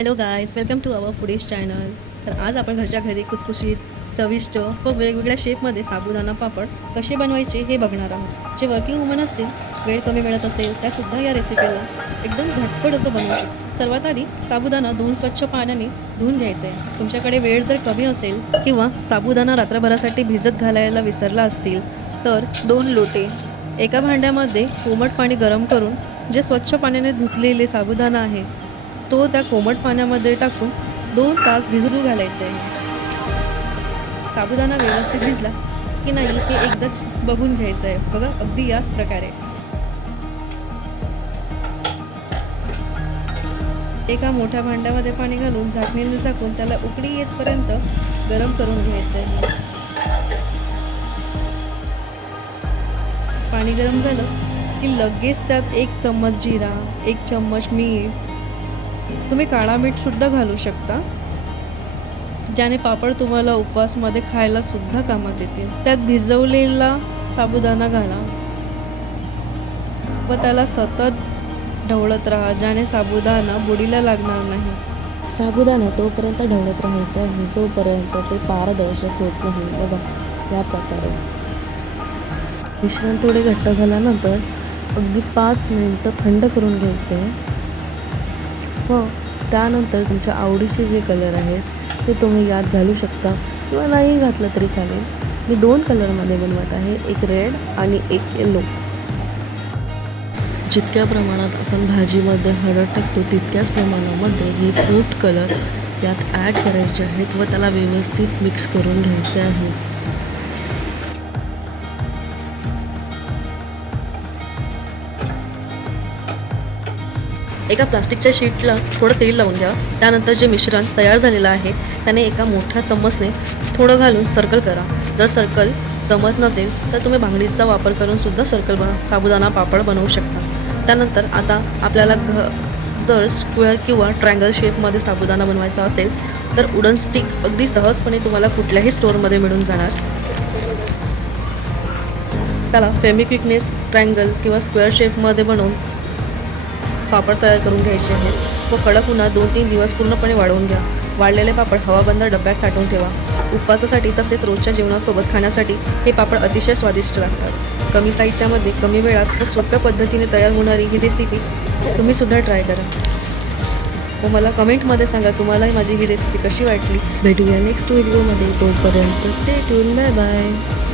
Hello guys, welcome to our foodies channel. तर आज आपण घरच्या घरी कुचकुशीत चविष्ट व वेगवेगळ्या शेपमध्ये साबुदाणा पापड कसे बनवायचे हे बघणार आहोत. जे वर्किंग वुमन असतील, वेळ कमी मिळत असेल त्यासुद्धा या रेसिपीला एकदम झटपट असं बनवू शकतो. सर्वात आधी साबुदाणा धुवून स्वच्छ पाण्याने धुवून घ्यायचे आहे. तुमच्याकडे वेळ जर कमी असेल किंवा साबुदाणा रात्रभरासाठी भिजत घालायला विसरला असतील तर 2 लोटे एका भांड्यामध्ये कोमट पाणी गरम करून जे स्वच्छ पाण्याने धुतलेले साबुदाणा आहे तो त्या कोमट पाण्यामध्ये टाकून 2 तास भिजू घालायचे आहे. साबुदाणा व्यवस्थित भिजला की नाही हे एकदाच बघून घ्यायचं आहे. बघा, अगदी याच प्रकारे एका मोठ्या भांड्यामध्ये पाणी घालून झाकणीने झाकून त्याला उकळी येतपर्यंत गरम करून घ्यायचं आहे. पाणी गरम झालं की लगेच त्यात 1 चम्मच जिरा, 1 चम्मच मीठ, तुम्ही काळा मीठसुद्धा घालू शकता, ज्याने पापड तुम्हाला उपवासमध्ये खायला सुद्धा कामात येतील. त्यात भिजवलेला साबुदाणा घाला व त्याला सतत ढवळत राहा, ज्याने साबुदाणा बुडीला लागणार नाही. साबुदाणा तोपर्यंत ढवळत राहायचं आहे जोपर्यंत ते पारदर्शक होत नाही. बघा, या प्रकारे मिश्रण थोडे घट्ट झाल्यानंतर अगदी 5 मिनिटं थंड करून घ्यायचं आहे व त्यानंतर तुमच्या आवडीचे जे कलर आहेत ते तुम्ही यात घालू शकता किंवा नाही घातलं तरी चालेल. मी 2 कलरमध्ये बनवत आहे, एक रेड आणि एक येलो. जितक्या प्रमाणात आपण भाजीमध्ये हळद टाकतो तितक्याच प्रमाणामध्ये हे फूड कलर यात ॲड करायचे आहेत व त्याला व्यवस्थित मिक्स करून घ्यायचे आहे. एका प्लास्टिकच्या शीटला थोडं तेल लावून घ्या. त्यानंतर जे मिश्रण तयार झालेलं आहे त्याने एका मोठ्या चम्मचने थोडं घालून सर्कल करा. जर सर्कल जमत नसेल तर तुम्ही भांगडीचा वापर करून सुद्धा साबुदाणा पापड बनवू शकता. त्यानंतर आता आपल्याला जर स्क्वेअर किंवा ट्रायंगल शेपमध्ये साबुदाणा बनवायचा असेल तर वुडन स्टिक अगदी सहजपणे तुम्हाला कुठल्याही स्टोअरमध्ये मिळून जाणार. त्याला फेमिक्विकनेस ट्रायंगल किंवा स्क्वेअर शेपमध्ये बनवून पापड तयार करून घ्यायचे आहेत व कडक उन्हात 2-3 दिवस पूर्णपणे वाळवून घ्या. वाळलेले पापड हवाबंद डब्यात साठवून ठेवा. उपवासासाठी तसेच रोजच्या जेवणासोबत खाण्यासाठी हे पापड अतिशय स्वादिष्ट लागतात. कमी साहित्यामध्ये कमी वेळात व सोप्या पद्धतीने तयार होणारी ही रेसिपी तुम्ही सुद्धा ट्राय करा व मला कमेंटमध्ये सांगा तुम्हालाही माझी ही रेसिपी कशी वाटली. भेटूया नेक्स्ट व्हिडिओमध्ये. तोपर्यंत स्टे ट्यून. Bye bye.